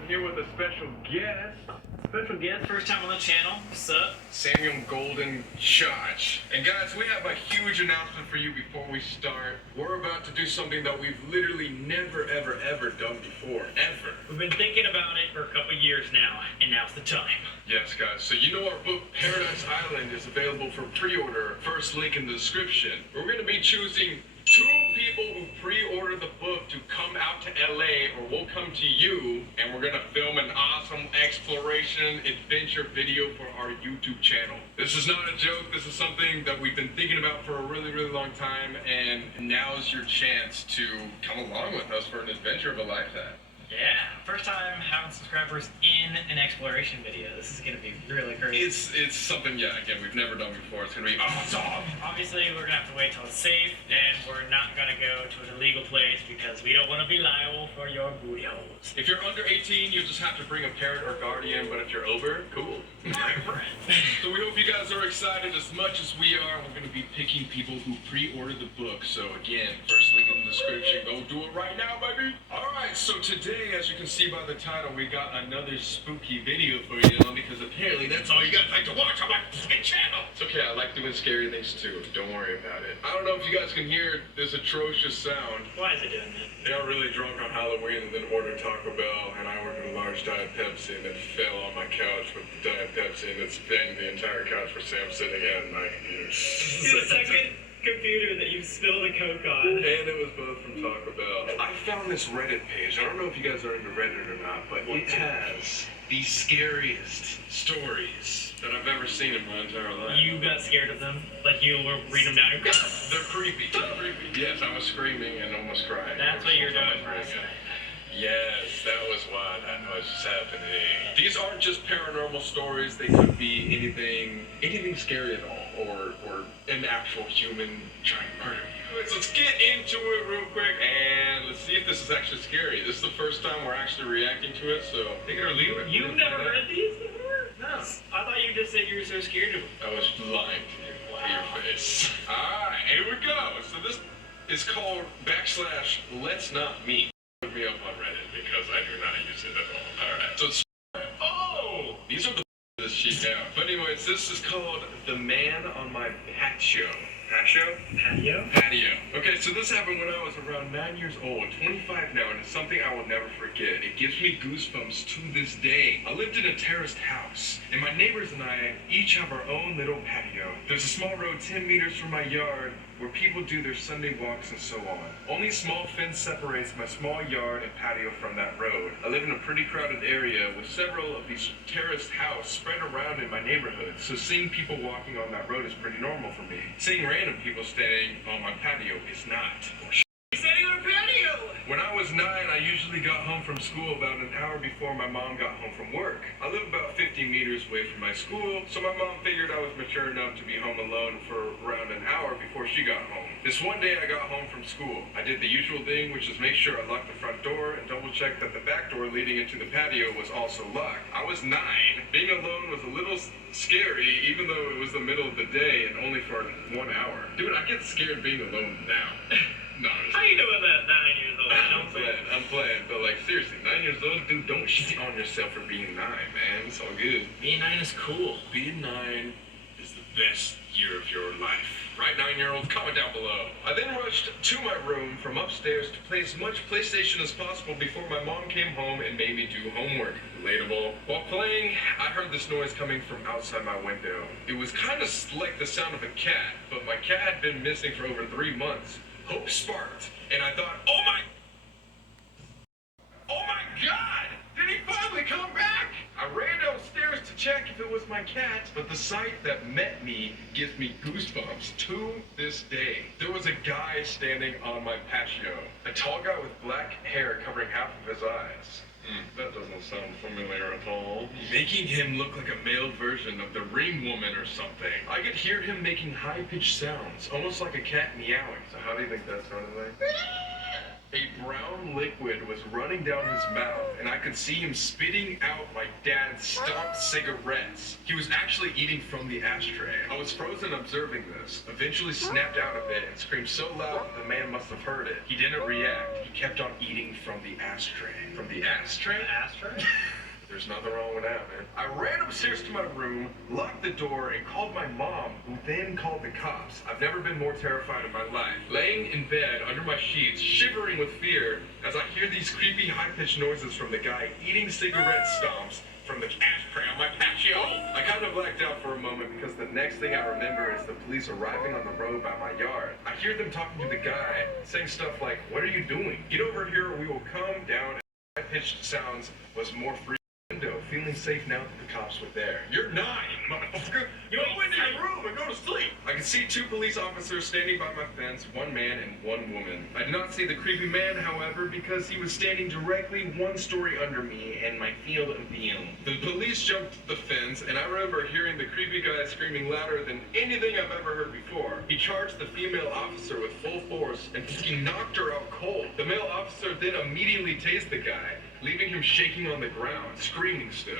I'm here with a special guest. Special guest, first time on the channel. What's up? Samuel Golden Church. And guys, we have a huge announcement for you before we start. We're about to do something that we've literally never, ever done before. Ever. We've been thinking about it for a couple years now, and now's the time. Yes, guys. So you know our book, Paradise Island, is available for pre-order. First link in the description. We're going to be choosing 2 people who pre-order the book to come out to LA, or we'll come to you, and we're gonna film an awesome exploration adventure video for our YouTube channel. This is not a joke. This is something that we've been thinking about for a really long time, and now's your chance to come along with us for an adventure of a lifetime. Yeah, first time having subscribers in an exploration video. This is gonna be really crazy. It's something, yeah, again, we've never done before. It's gonna be awesome. Obviously, we're gonna have to wait till it's safe, and we're not gonna go to an illegal place because we don't want to be liable for your booty holes. If you're under 18, you just have to bring a parent or guardian, but if you're over, cool. So we hope you guys are excited as much as we are. We're gonna be picking people who pre-order the book. So again, first link in the description. Go do it right now, baby. All right, so today, as you can see by the title, we got another spooky video for you, because apparently that's all you guys like to watch on my fucking channel. It's okay, I like doing scary things too. Don't worry about it. I don't know if you guys can hear this atrocious sound. Why is it doing that? They got really drunk on Halloween and then ordered Taco Bell, and I ordered a large Diet Pepsi, and it fell on my couch with the Diet Pepsi, and it's banged the entire couch where Sam's sitting at my computer. The second computer that you spilled the Coke on. And it was both from Taco Bell. I found this Reddit page. I don't know if you guys are into Reddit or not, but it has the scariest stories that I've ever seen in my entire life. You got scared of them? Like you were reading them down and They're creepy. They're creepy. Yes, I was screaming and almost crying. That's what you're doing. Yes, that was what I know is happening. These aren't just paranormal stories. They could be anything scary at all, or an actual human trying to murder you. So let's get into it real quick, and let's see if this is actually scary. This is the first time we're actually reacting to it, so take it or leave it. You've never read these before? No. I thought you just said you were so scared of them. I was lying to you, to your face. Alright, here we go. So this is called / Let's Not Meet. Look me up on Reddit because I do not use it at all. Alright, so it's these are the this sheet down. But anyways, this is called The Man on My Patio. Patio. Okay, so this happened when I was around 9 years old, 25 now, and it's something I will never forget. It gives me goosebumps to this day. I lived in a terraced house, and my neighbors and I each have our own little patio. There's a small road 10 meters from my yard where people do their Sunday walks and so on. Only a small fence separates my small yard and patio from that road. I live in a pretty crowded area with several of these terraced houses spread around in my neighborhood, so seeing people walking on that road is pretty normal for me. Seeing random people standing on my patio is not. Standing on a patio! When I was 9, I usually got home from school about an hour before my mom got home from work. I live about 50 meters away from my school, so my mom figured I was mature enough to be home alone for around an hour before she got home. This one day I got home from school. I did the usual thing, which is make sure I locked the front door and double check that the back door leading into the patio was also locked. I was 9. Being alone was a little scary, even though it was the middle of the day and only for 1 hour. Dude, I get scared being alone now. No, how you doing at 9 years old? I'm playing, but like seriously, 9 years old, dude, don't shit on yourself for being 9, man. It's all good. Being 9 is cool. Being 9 is the best year of your life. Right, 9-year-olds, comment down below. I then rushed to my room from upstairs to play as much PlayStation as possible before my mom came home and made me do homework. Relatable. While playing, I heard this noise coming from outside my window. It was kind of like the sound of a cat, but my cat had been missing for over 3 months. Hope sparked, and I thought, oh my God, did he finally come back? I ran downstairs to check if it was my cat, but the sight that met me gives me goosebumps to this day. There was a guy standing on my patio, a tall guy with black hair covering half of his eyes. That doesn't sound familiar at all. Making him look like a male version of the Ring Woman or something. I could hear him making high-pitched sounds, almost like a cat meowing. So how do you think that sounded like? A brown liquid was running down his mouth, and I could see him spitting out my dad's stomped cigarettes. He was actually eating from the ashtray. I was frozen observing this, eventually snapped out of it and screamed so loud that the man must have heard it. He didn't react. He kept on eating from the ashtray. From the ashtray? Ashtray? There's nothing wrong with that, man. I ran upstairs to my room, locked the door, and called my mom, who then called the cops. I've never been more terrified in my life. Laying in bed under my sheets, shivering with fear, as I hear these creepy, high-pitched noises from the guy eating cigarette stomps from the ashtray on my patio. I kind of blacked out for a moment because the next thing I remember is the police arriving on the road by my yard. I hear them talking to the guy, saying stuff like, "What are you doing? Get over here or we will come down." High-pitched sounds was more free. Feeling safe now that the cops were there. You're 9, motherfucker. You go into your room and go to sleep. I could see 2 police officers standing by my fence, 1 man and 1 woman. I did not see the creepy man, however, because he was standing directly 1 story under me and my field of view. The police jumped the fence, and I remember hearing the creepy guy screaming louder than anything I've ever heard before. He charged the female officer with full force and he knocked her out cold. The male officer then immediately tased the guy, leaving him shaking on the ground, screaming still.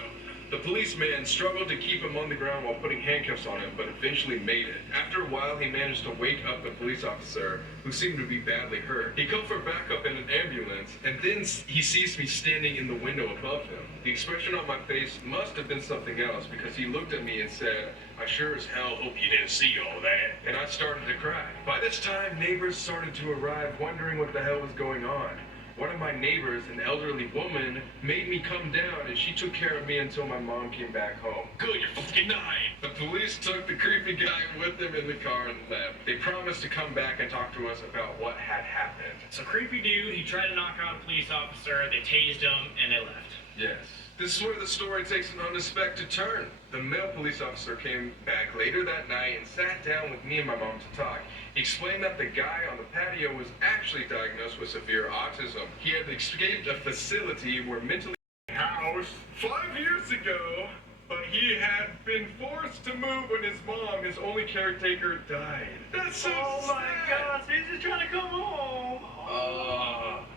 The policeman struggled to keep him on the ground while putting handcuffs on him, but eventually made it. After a while, he managed to wake up the police officer, who seemed to be badly hurt. He called for backup in an ambulance, and then he sees me standing in the window above him. The expression on my face must have been something else, because he looked at me and said, "I sure as hell hope you didn't see all that." And I started to cry. By this time, neighbors started to arrive, wondering what the hell was going on. One of my neighbors, an elderly woman, made me come down, and she took care of me until my mom came back home. Good, you're fucking 9. The police took the creepy guy with them in the car and left. They promised to come back and talk to us about what had happened. So creepy dude, he tried to knock out a police officer, they tased him, and they left. Yes. This is where the story takes an unexpected turn. The male police officer came back later that night and sat down with me and my mom to talk. He explained that the guy on the patio was actually diagnosed with severe autism. He had escaped a facility where mentally housed 5 years ago, but he had been forced to move when his mom, his only caretaker, died. That's so sad. My gosh, he's just trying to come home.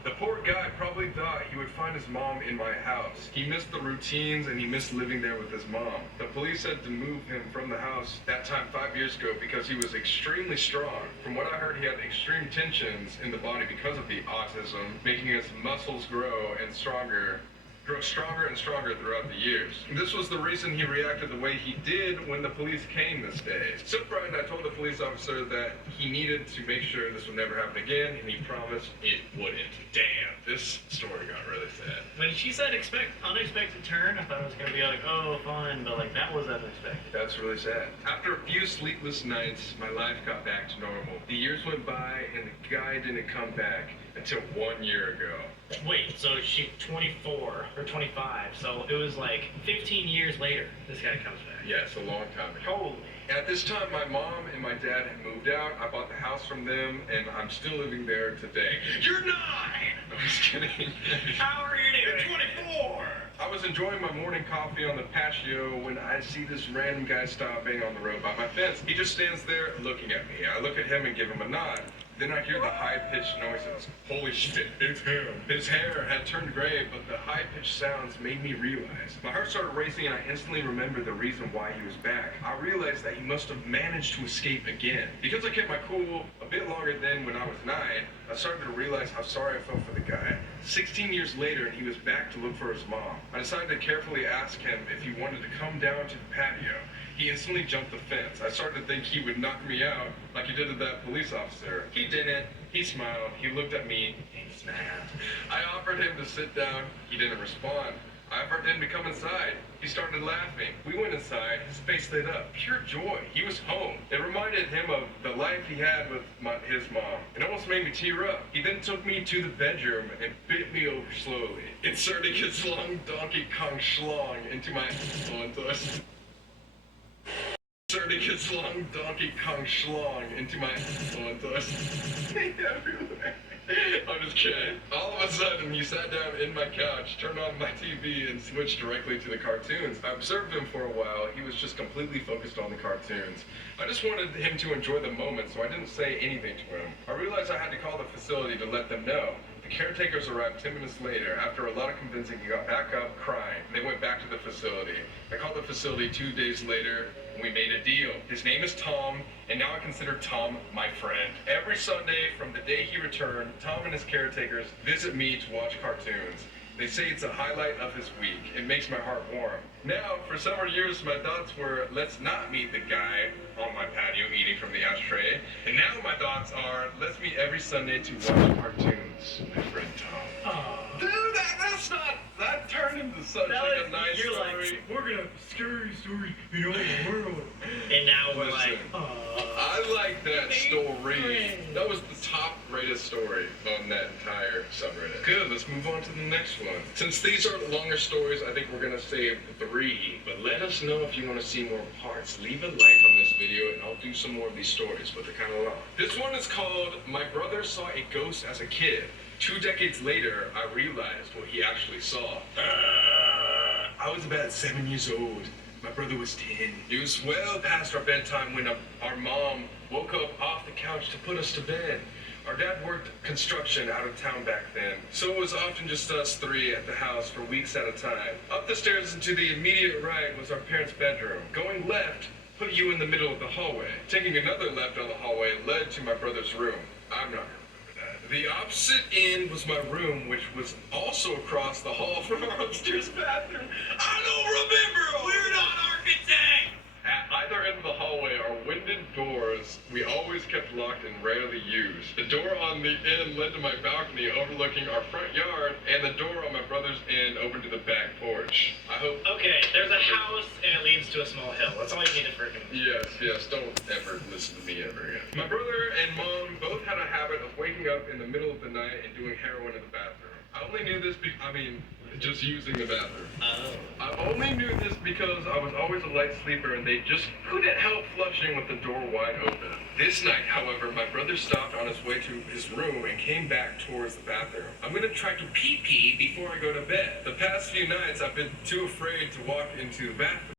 The poor guy probably thought he would find his mom in my house. He missed the routines and he missed living there with his mom. The police had to move him from the house that time 5 years ago because he was extremely strong. From what I heard, he had extreme tensions in the body because of the autism, making his muscles grow stronger and stronger throughout the years. This was the reason he reacted the way he did when the police came this day. So frightened, I told the police officer that he needed to make sure this would never happen again, and he promised it wouldn't. Damn, this story got really sad. When she said unexpected turn, I thought it was going to be like, oh, fun, but like that was unexpected. That's really sad. After a few sleepless nights, my life got back to normal. The years went by, and the guy didn't come back until 1 year ago. Wait, so she's 24 or 25, so it was like 15 years later this guy comes back. Yes, a long time ago. Holy. At this time, my mom and my dad had moved out. I bought the house from them, and I'm still living there today. You're 9! I'm just kidding. How are you doing? You're 24! I was enjoying my morning coffee on the patio when I see this random guy stopping on the road by my fence. He just stands there looking at me. I look at him and give him a nod. Then I hear the high-pitched noises. Holy shit, it's him. His hair had turned gray, but the high-pitched sounds made me realize. My heart started racing, and I instantly remembered the reason why he was back. I realized that he must have managed to escape again. Because I kept my cool a bit longer than when I was 9, I started to realize how sorry I felt for the guy. 16 years later, and he was back to look for his mom. I decided to carefully ask him if he wanted to come down to the patio. He instantly jumped the fence. I started to think he would knock me out like he did to that police officer. He didn't. He smiled. He looked at me and snapped. I offered him to sit down. He didn't respond. I offered him to come inside. He started laughing. We went inside. His face lit up. Pure joy. He was home. It reminded him of the life he had with his mom. It almost made me tear up. He then took me to the bedroom and bit me over slowly, inserting his long Donkey Kong schlong into my inserting his long Donkey Kong schlong into my until I snake everywhere. I'm just kidding. All of a sudden, he sat down in my couch, turned on my TV, and switched directly to the cartoons. I observed him for a while. He was just completely focused on the cartoons. I just wanted him to enjoy the moment, so I didn't say anything to him. I realized I had to call the facility to let them know. The caretakers arrived 10 minutes later. After a lot of convincing, he got back up crying. They went back to the facility. I called the facility 2 days later, and we made a deal. His name is Tom, and now I consider Tom my friend. Every Sunday, from the day he returned, Tom and his caretakers visit me to watch cartoons. They say it's a highlight of his week. It makes my heart warm. Now, for several years, my thoughts were, let's not meet the guy on my patio eating from the ashtray. And now my thoughts are, let's meet every Sunday to watch cartoons. My friend Tom. Aww. Dude, that's not, that turned into such like a nice you're story. Like, we're gonna have a scary story in all the world. And now we're like, I like that story. That was the top greatest story on that entire subreddit. Good, let's move on to the next one. Since these are longer stories, I think we're gonna save 3. But let us know if you want to see more parts. Leave a like on this video and I'll do some more of these stories, but they're kind of long. This one is called My Brother Saw a Ghost as a Kid. 2 decades later, I realized what he actually saw. I was about 7 years old. My brother was 10. It was well past our bedtime when our mom woke up off the couch to put us to bed. Our dad worked construction out of town back then, so it was often just us 3 at the house for weeks at a time. Up the stairs and to the immediate right was our parents' bedroom. Going left put you in the middle of the hallway. Taking another left on the hallway led to my brother's room. I'm not gonna remember that. The opposite end was my room, which was also across the hall from our upstairs bathroom. I don't remember! We're not architects! At either end of the hallway are winded doors we always kept locked and rarely used. The door on the end led to my balcony overlooking our front yard, and the door on my brother's end opened to the back porch. I hope... Okay, there's a house and it leads to a small hill. That's all you need to freaking... Yes, don't ever listen to me ever again. My brother and mom both had a habit of waking up in the middle of the night and doing heroin in the bathroom. I only knew this just using the bathroom. Oh. I only knew this because I was always a light sleeper and they just couldn't help flushing with the door wide open. This night, however, my brother stopped on his way to his room and came back towards the bathroom. I'm gonna try to pee before I go to bed. The past few nights, I've been too afraid to walk into the bathroom.